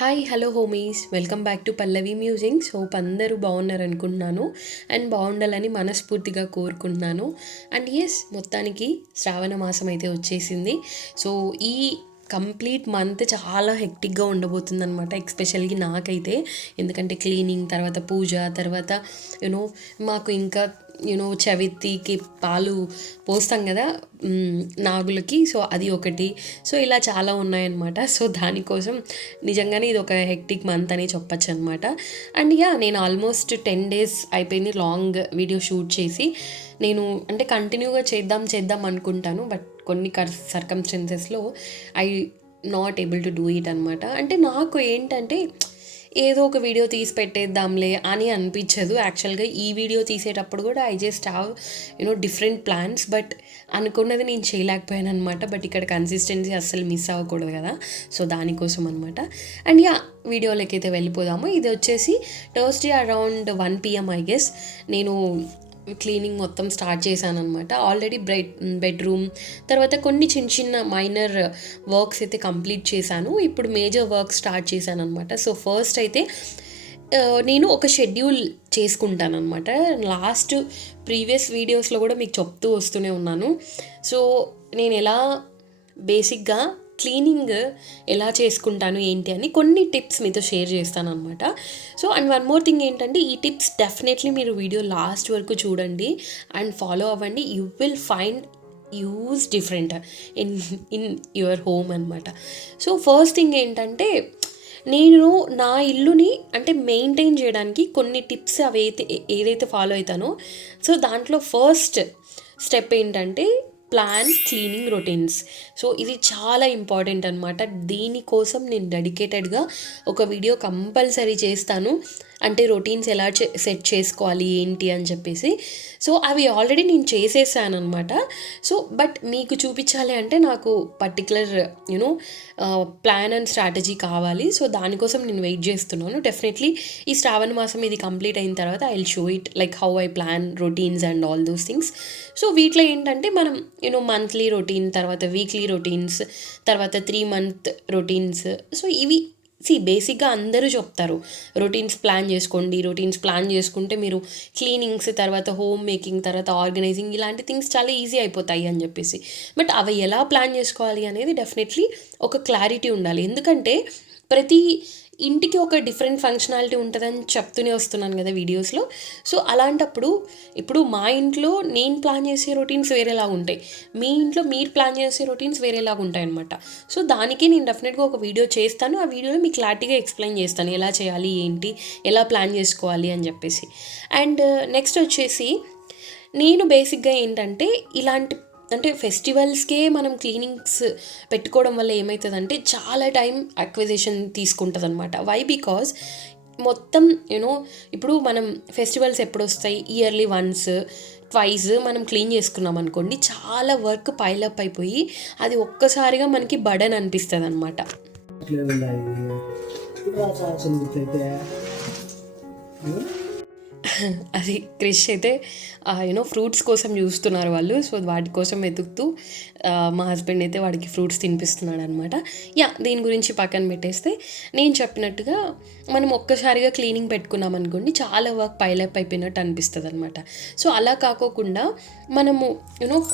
Hi hello homies welcome back to Pallavi musings. Hope అందరూ బాగున్నారు అనుకుంటున్నాను అండ్ బాగుండాలని మనస్ఫూర్తిగా కోరుకుంటున్నాను. అండ్ ఎస్, మొత్తానికి శ్రావణ మాసం అయితే వచ్చేసింది. సో ఈ కంప్లీట్ మంత్ చాలా హెక్టిక్గా ఉండబోతుంది అనమాట, ఎక్స్పెషల్గా నాకైతే. ఎందుకంటే క్లీనింగ్, తర్వాత పూజ, తర్వాత యూనో మాకు ఇంకా చవితికి పాలు పోస్తాం కదా నాగులకి. సో అది ఒకటి. సో ఇలా చాలా ఉన్నాయన్నమాట. సో దానికోసం నిజంగానే ఇది ఒక హెక్టిక్ మంత్ అని చెప్పచ్చు అనమాట. అండ్ నేను ఆల్మోస్ట్ 10 days అయిపోయింది లాంగ్ వీడియో షూట్ చేసి. నేను అంటే కంటిన్యూగా చేద్దాం అనుకుంటాను, బట్ కొన్ని సర్కమ్స్టెన్సెస్లో I not able to do it అనమాట. అంటే నాకు ఏంటంటే ఏదో ఒక వీడియో తీసి పెట్టేద్దాంలే అని అనిపించదు. యాక్చువల్గా ఈ వీడియో తీసేటప్పుడు కూడా I just have different plans, but అనుకున్నది నేను చేయలేకపోయాను అనమాట. బట్ ఇక్కడ కన్సిస్టెన్సీ అస్సలు మిస్ అవ్వకూడదు కదా, సో దానికోసం అనమాట. అండ్ వీడియోలోకి అయితే వెళ్ళిపోదాము. ఇది వచ్చేసి Thursday around 1 PM I guess నేను క్లీనింగ్ మొత్తం స్టార్ట్ చేశాను అనమాట. ఆల్రెడీ బెడ్రూమ్, తర్వాత కొన్ని చిన్న చిన్న మైనర్ వర్క్స్ అయితే కంప్లీట్ చేశాను. ఇప్పుడు మేజర్ వర్క్ స్టార్ట్ చేశాను అనమాట. సో ఫస్ట్ అయితే నేను ఒక షెడ్యూల్ చేసుకుంటాను అనమాట. లాస్ట్ ప్రీవియస్ వీడియోస్లో కూడా మీకు చెప్తూ వస్తూనే ఉన్నాను. సో నేను ఎలా బేసిక్గా క్లీనింగ్ ఎలా చేసుకుంటాను ఏంటి అని కొన్ని టిప్స్ మీతో షేర్ చేస్తాను అనమాట. So and one more thing ఏంటంటే, ఈ టిప్స్ డెఫినెట్లీ మీరు వీడియో లాస్ట్ వరకు చూడండి అండ్ ఫాలో అవ్వండి. You will find use different in your home అనమాట. సో ఫస్ట్ థింగ్ ఏంటంటే, నేను నా ఇల్లుని అంటే మెయింటైన్ చేయడానికి కొన్ని టిప్స్ అవి ఏదైతే ఫాలో అవుతానో, సో దాంట్లో ఫస్ట్ స్టెప్ ఏంటంటే ప్లాన్ క్లీనింగ్ రొటీన్స్. సో ఇది చాలా ఇంపార్టెంట్ అనమాట. దీనికోసం నేను డెడికేటెడ్గా ఒక వీడియో కంపల్సరీ చేస్తాను. అంటే రొటీన్స్ ఎలా సెట్ చేసుకోవాలి ఏంటి అని చెప్పేసి. సో అవి ఆల్రెడీ నేను చేసేసాను అనమాట. సో బట్ మీకు చూపించాలి అంటే నాకు పర్టికులర్ ప్లాన్ అండ్ స్ట్రాటజీ కావాలి. సో దానికోసం నేను వెయిట్ చేస్తున్నాను. డెఫినెట్లీ ఈ శ్రావణ మాసం ఇది కంప్లీట్ అయిన తర్వాత I will show it like how I plan routines and all those things. So వీటిలో ఏంటంటే మనం మంత్లీ రొటీన్, తర్వాత వీక్లీ రొటీన్స్, తర్వాత 3-month రొటీన్స్. సో ఇవి బేసిక్గా అందరూ చెప్తారు రొటీన్స్ ప్లాన్ చేసుకోండి. రొటీన్స్ ప్లాన్ చేసుకుంటే మీరు క్లీనింగ్స్, తర్వాత హోమ్ మేకింగ్, తర్వాత ఆర్గనైజింగ్, ఇలాంటి థింగ్స్ చాలా ఈజీ అయిపోతాయి అని చెప్పేసి. బట్ అవి ఎలా ప్లాన్ చేసుకోవాలి అనేది డెఫినెట్లీ ఒక క్లారిటీ ఉండాలి. ఎందుకంటే ప్రతి ఇంటికి ఒక డిఫరెంట్ ఫంక్షనాలిటీ ఉంటుందని చెప్తూనే వస్తున్నాను కదా వీడియోస్లో. సో అలాంటప్పుడు ఇప్పుడు మా ఇంట్లో నేను ప్లాన్ చేసే రొటీన్స్ వేరేలాగా ఉంటాయి, మీ ఇంట్లో మీరు ప్లాన్ చేసే రొటీన్స్ వేరేలాగా ఉంటాయి అనమాట. సో దానికి నేను డెఫినెట్గా ఒక వీడియో చేస్తాను. ఆ వీడియోలో మీకు క్లారిటీగా ఎక్స్ప్లెయిన్ చేస్తాను ఎలా చేయాలి ఏంటి, ఎలా ప్లాన్ చేసుకోవాలి అని చెప్పేసి. అండ్ నెక్స్ట్ వచ్చేసి నేను బేసిక్గా ఏంటంటే ఇలాంటి అంటే ఫెస్టివల్స్కే మనం క్లీనింగ్స్ పెట్టుకోవడం వల్ల ఏమవుతుందంటే చాలా టైం అక్విజిషన్ తీసుకుంటుంది అనమాట. వై? బికాజ్ మొత్తం ఇప్పుడు మనం ఫెస్టివల్స్ ఎప్పుడు వస్తాయి, ఇయర్లీ వన్స్ ట్వైస్ మనం క్లీన్ చేసుకున్నాం అనుకోండి, చాలా వర్క్ పైలప్ అయిపోయి అది ఒక్కసారిగా మనకి బర్డెన్ అనిపిస్తుంది అనమాట. అది క్రిష్ అయితే ఫ్రూట్స్ కోసం చూస్తున్నారు వాళ్ళు. సో వాటి కోసం వెతుకుతూ మా హస్బెండ్ అయితే వాడికి ఫ్రూట్స్ తినిపిస్తున్నాడు అనమాట. దీని గురించి పక్కన పెట్టేస్తే, నేను చెప్పినట్టుగా మనం ఒక్కసారిగా క్లీనింగ్ పెట్టుకున్నాం అనుకోండి, చాలా వర్క్ పైలప్ అయిపోయినట్టు అనిపిస్తుంది అనమాట. సో అలా కాకోకుండా మనము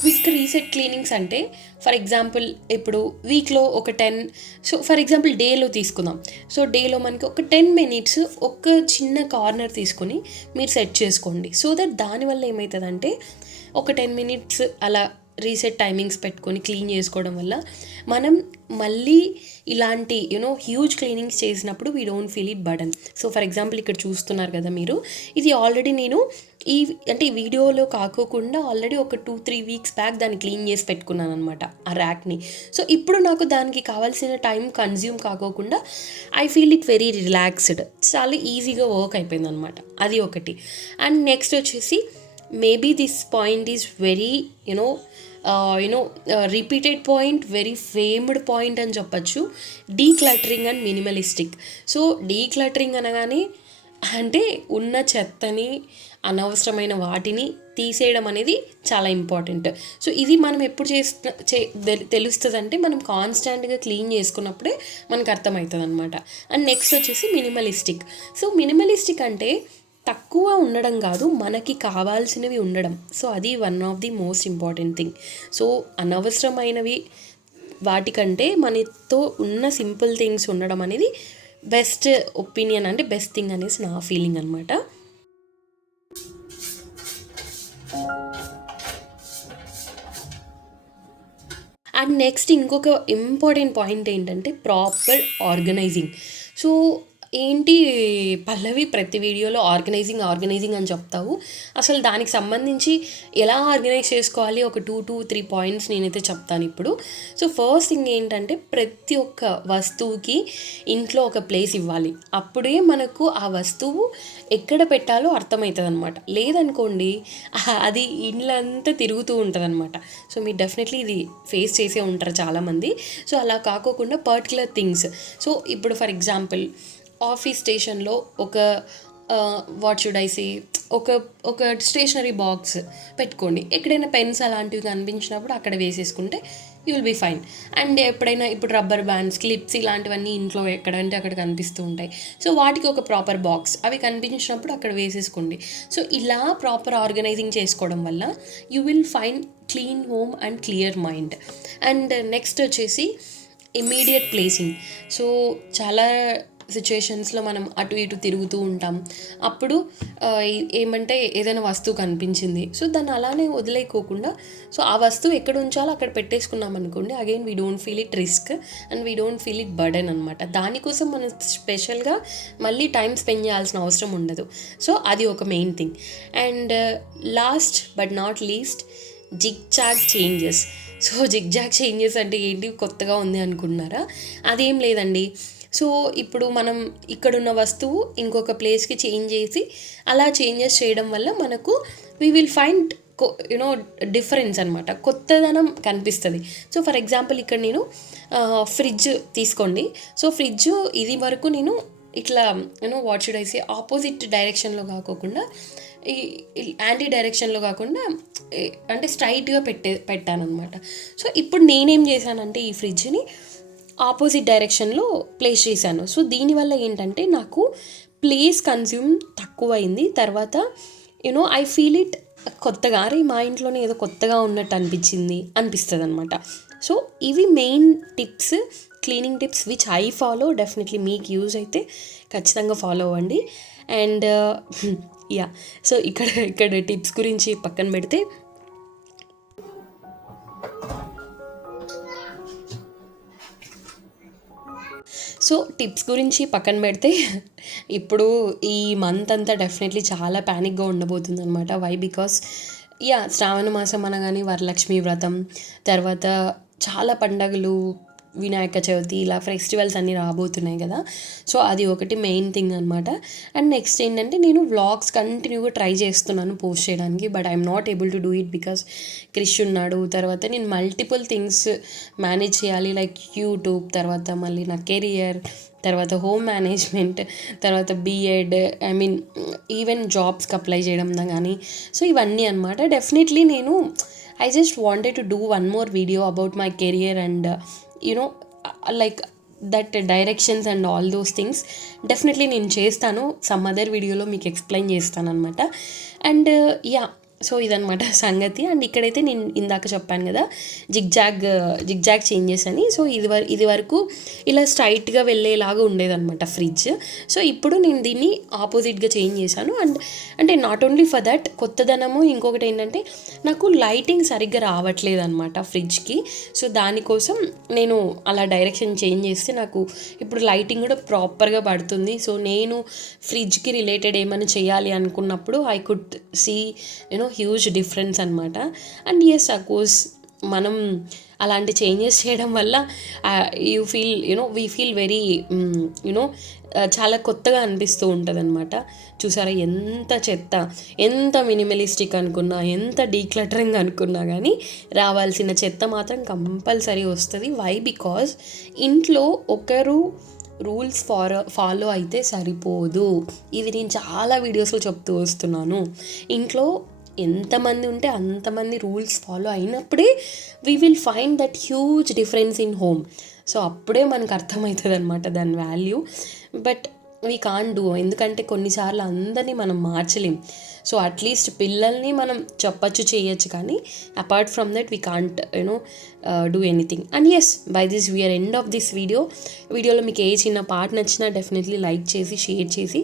క్విక్ రీసెట్ క్లీనింగ్స్ అంటే, ఫర్ ఎగ్జాంపుల్ ఇప్పుడు వీక్లో ఒక 10, సో ఫర్ ఎగ్జాంపుల్ డేలో తీసుకుందాం. సో డేలో మనకి ఒక 10 minutes ఒక చిన్న కార్నర్ తీసుకొని మీరు సెట్ చేసుకోండి. సో దట్ దానివల్ల ఏమవుతుందంటే ఒక 10 minutes అలా రీసెట్ టైమింగ్స్ పెట్టుకొని క్లీన్ చేసుకోవడం వల్ల మనం మళ్ళీ ఇలాంటి హ్యూజ్ క్లీనింగ్స్ చేసినప్పుడు we don't feel it burden. So for example ఇక్కడ చూస్తున్నారు కదా మీరు, ఇది ఆల్రెడీ నేను ఈ వీడియోలో కాకోకుండా ఆల్రెడీ ఒక 2-3 weeks బ్యాక్ దాన్ని క్లీన్ చేసి పెట్టుకున్నాను అనమాట, ఆ ర్యాక్ని. సో ఇప్పుడు నాకు దానికి కావాల్సిన టైం కన్జ్యూమ్ కాకోకుండా I feel it very relaxed, చాలా ఈజీగా వర్క్ అయిపోయింది అనమాట. అది ఒకటి. అండ్ నెక్స్ట్ వచ్చేసి maybe this point is very repeated point, very famed point అని చెప్పచ్చు, decluttering and minimalistic. So decluttering అనగానే అంటే ఉన్న చెత్తని, అనవసరమైన వాటిని తీసేయడం అనేది చాలా ఇంపార్టెంట్. సో ఇది మనం ఎప్పుడు తెలుస్తుంది అంటే మనం కాన్స్టాంట్గా క్లీన్ చేసుకున్నప్పుడే మనకు అర్థమవుతుంది అనమాట. అండ్ నెక్స్ట్ వచ్చేసి మినిమలిస్టిక్. సో మినిమలిస్టిక్ అంటే తక్కువ ఉండడం కాదు, మనకి కావాల్సినవి ఉండడం. సో అది one of the most important thing. So అనవసరమైనవి వాటికంటే మనతో ఉన్న సింపుల్ థింగ్స్ ఉండడం అనేది బెస్ట్ ఒపీనియన్, అంటే బెస్ట్ థింగ్ అనేసి నా ఫీలింగ్ అనమాట. అండ్ నెక్స్ట్ ఇంకొక ఇంపార్టెంట్ పాయింట్ ఏంటంటే ప్రాపర్ ఆర్గనైజింగ్. సో ఏంటి పల్లవి ప్రతి వీడియోలో ఆర్గనైజింగ్ అని చెప్తావు, అసలు దానికి సంబంధించి ఎలా ఆర్గనైజ్ చేసుకోవాలి ఒక 2-3 పాయింట్స్ నేనైతే చెప్తాను ఇప్పుడు. సో ఫస్ట్ థింగ్ ఏంటంటే ప్రతి ఒక్క వస్తువుకి ఇంట్లో ఒక ప్లేస్ ఇవ్వాలి. అప్పుడే మనకు ఆ వస్తువు ఎక్కడ పెట్టాలో అర్థమవుతుంది అనమాట. లేదనుకోండి అది ఇళ్ళంతా తిరుగుతూ ఉంటుంది అనమాట. సో మీరు డెఫినెట్లీ ఇది ఫేస్ చేసే ఉంటారు చాలామంది. సో అలా కాకోకుండా పర్టికులర్ థింగ్స్. సో ఇప్పుడు ఫర్ ఎగ్జాంపుల్ ఆఫీస్ స్టేషన్లో ఒక వాట్ షుడ్ ఐ సే ఒక స్టేషనరీ బాక్స్ పెట్టుకోండి. ఎక్కడైనా పెన్స్ అలాంటివి కనిపించినప్పుడు అక్కడ వేసేసుకుంటే you will be fine. And ఎప్పుడైనా ఇప్పుడు రబ్బర్ బ్యాండ్స్, క్లిప్స్ ఇలాంటివన్నీ ఇంట్లో ఎక్కడంటే అక్కడ కనిపిస్తూ ఉంటాయి. సో వాటికి ఒక ప్రాపర్ బాక్స్, అవి కనిపించినప్పుడు అక్కడ వేసేసుకోండి. సో ఇలా ప్రాపర్ ఆర్గనైజింగ్ చేసుకోవడం వల్ల you will find clean home and clear mind. And next వచ్చేసి ఇమ్మీడియట్ ప్లేసింగ్. సో చాలా సిచ్యుయేషన్స్లో మనం అటు ఇటు తిరుగుతూ ఉంటాం. అప్పుడు ఏమంటే ఏదైనా వస్తువు కనిపించింది, సో దాన్ని అలానే వదిలేకోకుండా సో ఆ వస్తువు ఎక్కడ ఉంచాలో అక్కడ పెట్టేసుకున్నాం అనుకోండి, again we don't feel it risk and we don't feel it burden అనమాట. దానికోసం మనం స్పెషల్గా మళ్ళీ టైం స్పెండ్ చేయాల్సిన అవసరం ఉండదు. సో అది ఒక main thing. And last but not least, zigzag changes. So zigzag changes అంటే ఏంటి, కొత్తగా ఉంది అనుకుంటున్నారా? అదేం లేదండి. సో ఇప్పుడు మనం ఇక్కడున్న వస్తువు ఇంకొక ప్లేస్కి చేంజ్ చేసి అలా చేంజెస్ చేయడం వల్ల మనకు వీ విల్ ఫైండ్ డిఫరెన్స్ అనమాట, కొత్తదనం కనిపిస్తుంది. సో ఫర్ ఎగ్జాంపుల్ ఇక్కడ నేను ఫ్రిడ్జ్ తీసుకోండి. సో ఫ్రిడ్జ్ ఇది వరకు నేను ఇట్లా what should I say opposite డైరెక్షన్లో కాకోకుండా యాంటీ డైరెక్షన్లో కాకుండా అంటే స్ట్రైట్గా పెట్టాను అనమాట. సో ఇప్పుడు నేనేం చేశానంటే ఈ ఫ్రిడ్జ్ని ఆపోజిట్ డైరెక్షన్లో ప్లేస్ చేశాను. సో దీనివల్ల ఏంటంటే నాకు ప్లేస్ కన్జ్యూమ్ తక్కువైంది. తర్వాత ఐ ఫీల్ ఇట్ కొత్తగా, అరే మా ఇంట్లోనే ఏదో కొత్తగా ఉన్నట్టు అనిపిస్తుంది అనమాట. సో ఇవి main tips, cleaning tips which I follow. Definitely మీకు యూజ్ అయితే ఖచ్చితంగా ఫాలో అవ్వండి. అండ్ యా, సో ఇక్కడ టిప్స్ గురించి పక్కన పెడితే ఇప్పుడు ఈ మంత్ అంతా డెఫినెట్లీ చాలా ప్యానిక్గా ఉండబోతుంది అనమాట. వై బికాస్ శ్రావణ మాసం అనగానే వరలక్ష్మి వ్రతం, తర్వాత చాలా పండగలు, వినాయక చవితి, ఇలా ఫెస్టివల్స్ అన్నీ రాబోతున్నాయి కదా. సో అది ఒకటి మెయిన్ థింగ్ అనమాట. అండ్ నెక్స్ట్ ఏంటంటే నేను వ్లాగ్స్ కంటిన్యూగా ట్రై చేస్తున్నాను పోస్ట్ చేయడానికి, but I'm not able to do it because Krish ఉన్నాడు. తర్వాత నేను మల్టిపుల్ థింగ్స్ మేనేజ్ చేయాలి, లైక్ యూట్యూబ్, తర్వాత మళ్ళీ నా కెరియర్, తర్వాత హోమ్ మేనేజ్మెంట్, తర్వాత బీఎడ్, ఈవెన్ జాబ్స్కి అప్లై చేయడం కానీ. సో ఇవన్నీ అనమాట. డెఫినెట్లీ నేను I just wanted to do one more video about my career and like that directions and all those things. Definitely నేను చేస్తాను, సమ్ అదర్ వీడియోలో మీకు ఎక్స్ప్లెయిన్ చేస్తాను అనమాట. అండ్ సో ఇదనమాట సంగతి. అండ్ ఇక్కడైతే నేను ఇందాక చెప్పాను కదా జిగ్జాగ్ చేంజెస్ అని. సో ఇది వరకు ఇలా స్ట్రైట్గా వెళ్ళేలాగా ఉండేదన్నమాట ఫ్రిడ్జ్. సో ఇప్పుడు నేను దీన్ని ఆపోజిట్గా చేంజ్ చేశాను. అంటే నాట్ ఓన్లీ ఫర్ దట్, కొత్తదనము ఇంకొకటి ఏంటంటే నాకు లైటింగ్ సరిగ్గా రావట్లేదు అనమాట ఫ్రిడ్జ్కి. సో దానికోసం నేను అలా డైరెక్షన్ చేంజ్ చేస్తే నాకు ఇప్పుడు లైటింగ్ కూడా ప్రాపర్గా పడుతుంది. సో నేను ఫ్రిడ్జ్కి రిలేటెడ్ ఏమైనా చేయాలి అనుకున్నప్పుడు I could see huge difference అనమాట. అండ్ ఎస్ అఫ్కోర్స్ మనం అలాంటి చేంజెస్ చేయడం వల్ల వీ ఫీల్ వెరీ చాలా కొత్తగా అనిపిస్తూ ఉంటుంది అనమాట. చూసారా, ఎంత చెత్త, ఎంత మినిమలిస్టిక్ అనుకున్నా, ఎంత డీక్లటరింగ్ అనుకున్నా కానీ రావాల్సిన చెత్త మాత్రం కంపల్సరీ వస్తుంది. వై బికాజ్ ఇంట్లో ఒకరు రూల్స్ ఫాలో అయితే సరిపోదు. ఇది నేను చాలా వీడియోస్లో చెప్తూ వస్తున్నాను. ఇంట్లో ఎంతమంది ఉంటే అంతమంది రూల్స్ ఫాలో అయినప్పుడే we will find that huge difference in home. So అప్పుడే మనకు అర్థమవుతుంది అనమాట దాని value. But we can't do, ఎందుకంటే కొన్నిసార్లు అందరినీ మనం మార్చలేం. సో అట్లీస్ట్ పిల్లల్ని మనం చెప్పచ్చు, చేయొచ్చు, కానీ apart from that we can't do anything. And yes, by this we are end of this వీడియోలో మీకు ఏ చిన్న పార్ట్ నచ్చినా డెఫినెట్లీ లైక్ చేసి, షేర్ చేసి,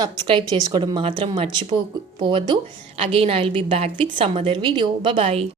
సబ్స్క్రైబ్ చేసుకోవడం మాత్రం మర్చిపోవద్దు. Again I will be back with some other video. Bye.